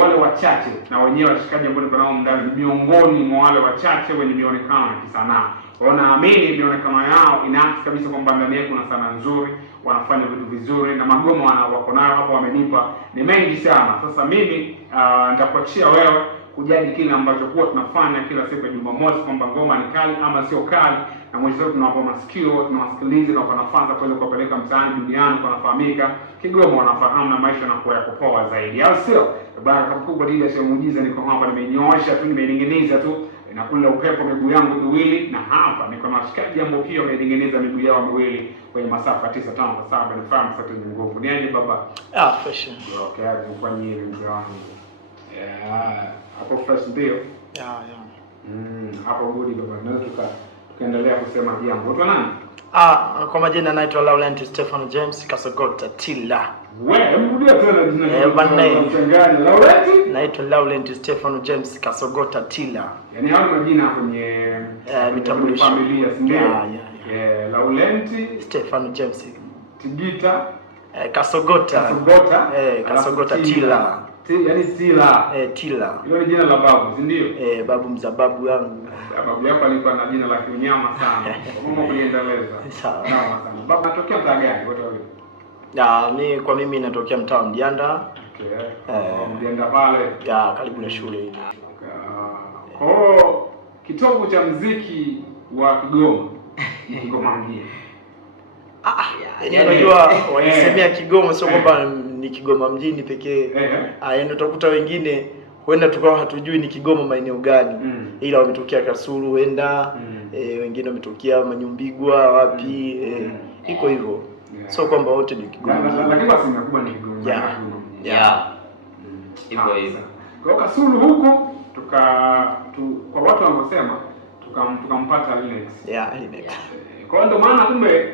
wale wachache na wenyewe washikaji ambao niko nao ndani miongoni mwa wale wachache wenye mionekano ya kisanaa. Naamini mionekano yao inaakisi kabisa kwamba ndani yake kuna sanaa nzuri, wanafanya vitu vizuri na magoma wako nayo hapo wamenipa ni mengi sana. Sasa mimi nitakuachia wewe kujadili kile ambacho huwa tunafanya kila siku ya Jumamosi, kwamba ngoma ni kali ama sio kali, na mwisho tunawapa masikio, tunawasikiliza na wanafanya kuweza kupeleka mtaani duniani kwa nafahamika, Kigoma wanafahamu na maisha yanakuwa yako poa zaidi, au sio? Baraka kubwa dile sio muujiza, niko hapa nimenyoosha tu, nimening'iniza tu na kula upepo miguu yangu miwili, na hapa niko na washikaji ambao pia wamening'iniza miguu yao miwili kwenye masafa 957 na fahamu sote ni nguvu. Ni aje baba? Fresh. Okay, kwa nyinyi mzee wangu. Hapo fresh ndio. Hapo good baba. Naweza tukaendelea kusema jambo. Watu nani? Kwa majina naitwa Laurent Stefano James Kasogota Tilla. Wewe mrudia tena jina lako. Mchanganya Laurent? Naitwa Laurent Stefano James Kasogota Tilla. Yaani hao majina kwenye vitambulisho familia, ndio. Laurent Stefano James Tigita Kasogota Tilla. Yaani Tilla. Tilla. Hilo ni jina la babu, si ndio? Babu mzababu yangu. Babu yako alikuwa na jina la kiunyama sana. Kama kuliendeleza. Sawa. Naam sana. Baba anatokea mtaa gani wote wawili? Kwa mimi natokea mtaa Mdianda. Mdianda pale. Karibu na shule hivi. Kwa kitovu cha muziki wa Kigoma. Kigoma mjini. Unajua wanisemea Kigoma sio kwamba ni Kigoma mjini pekee. Yaani utakuta wengine huenda tukawa hatujui ni Kigoma maeneo gani. Ila wametokea Kasulu huenda, wengine wametokea Manyumbigwa wapi, iko hivyo. Sio kwamba wote ni Kigoma. Lakini basi inakuwa ni Kigoma. Hivyo hivyo. Kwa Kasulu huko kwa watu wanaosema tukampata Linux. Linux. Kwa ndo maana kumbe